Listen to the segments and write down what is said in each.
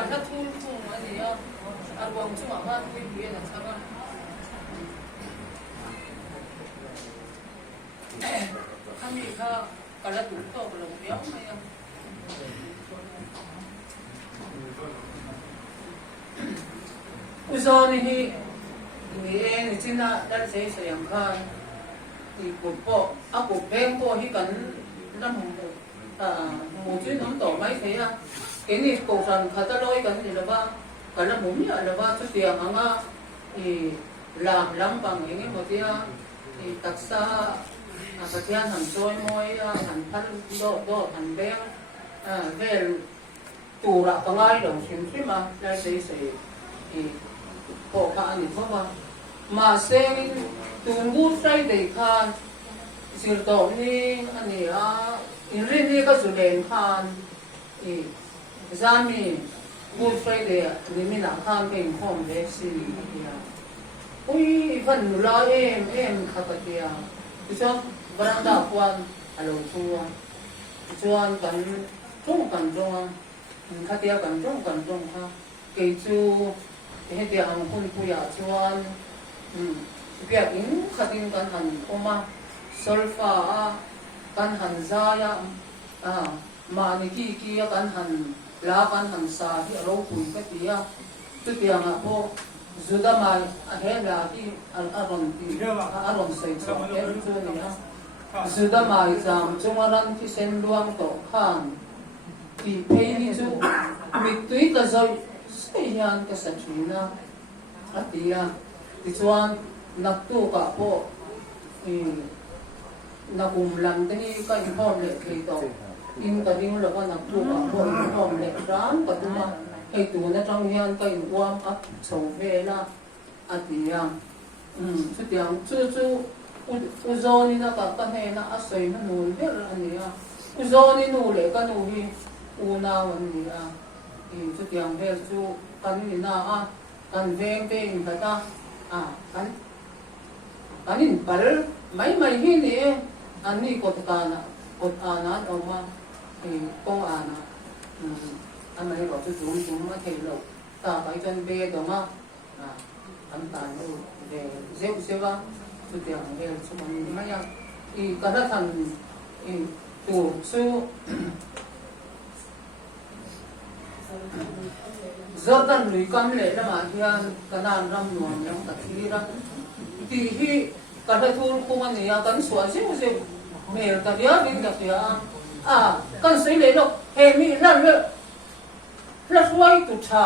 karena tung ani ya arwang cuma ma tu dia na sama kami ka kala tu to belum ya maya uzon hi ni china dal sei sayang khan thì cột bộ cột bên bộ hi cần năm một chuyến nắm tổ máy thế à cái này cổ phần khá ta lôi cần thì là ba cả là muốn nhớ là ba chút tiền hàng thì làm lắm bằng những cái một tia thì đặc xa cái tia hành trôi môi hành thân độ hành bén về tù lạc bằng ai đồng xuyên xuyên mà đây sẽ thì bộ cả thì không mà xem tùm bút say để khan sửa tổ ni anh ấy in riêng ni cái số đèn khan thì ra mi bút say để mình làm khan mình không để xí ui phần lo em khá cái kia thì sao bạn đã quan alo chua chuan cần trung khá tia cần trung ha cái chu cái tia ang kun puya chuan việc in khatin kan han oma sulfa kan han zaya ma ni ki kan han la kan han sa hi ro pui ka tia tu tia nga po zuda mai he la ki aron sei so em tu ni ha zuda mai jam chumaran ki sen luang to khan ki pei ni chu mi tui ka zoi sei hian ka sa thina atia ti chuan nak tu ka po na lam tani ka inform le ke to in ka ding lo ka nak tu ka po inform le ran ka tu ma ei tu na tang hian ka in wam a chho ve na atia chu tiang chu uzoni na ka he na asoi na nu ber ania uzoni nu le ka nu hi una wan ni a chu tiang he chu kan ni na a kan veng te in ka ta kanin pal mai hi ni ani kot ana oma kong ana amai ro chu ma thei lo ta bai chan be do ma an ta no de zeu chu tiang he chu man ma ya I ka ra than tu chu Jordan lui kam le la ma hian kanan ram nuam yang ta thira ti hi ka tha thul kuma ne ya kan suan se me ka dia din ka ya kan sei le lo he mi lan le la suai tu tha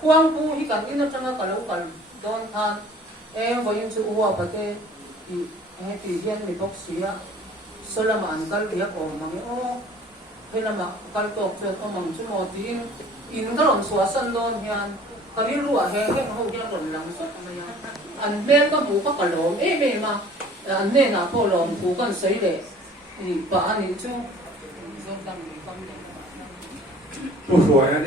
khuang pu hi kan in atanga ka lo kan don than em voin chu uwa pa te I he ti hian mi bok sia Solaman kal ya ko mang he la ma kal tok chu ko mang chu mo tin in ka ron suwa san don hian kami ruwa he ho hian ron lang so ya an ben ka bu ka kalom me ma an ne na po lom bu kan sei le ni pa ani chu zo tam ni kam le 不说呀，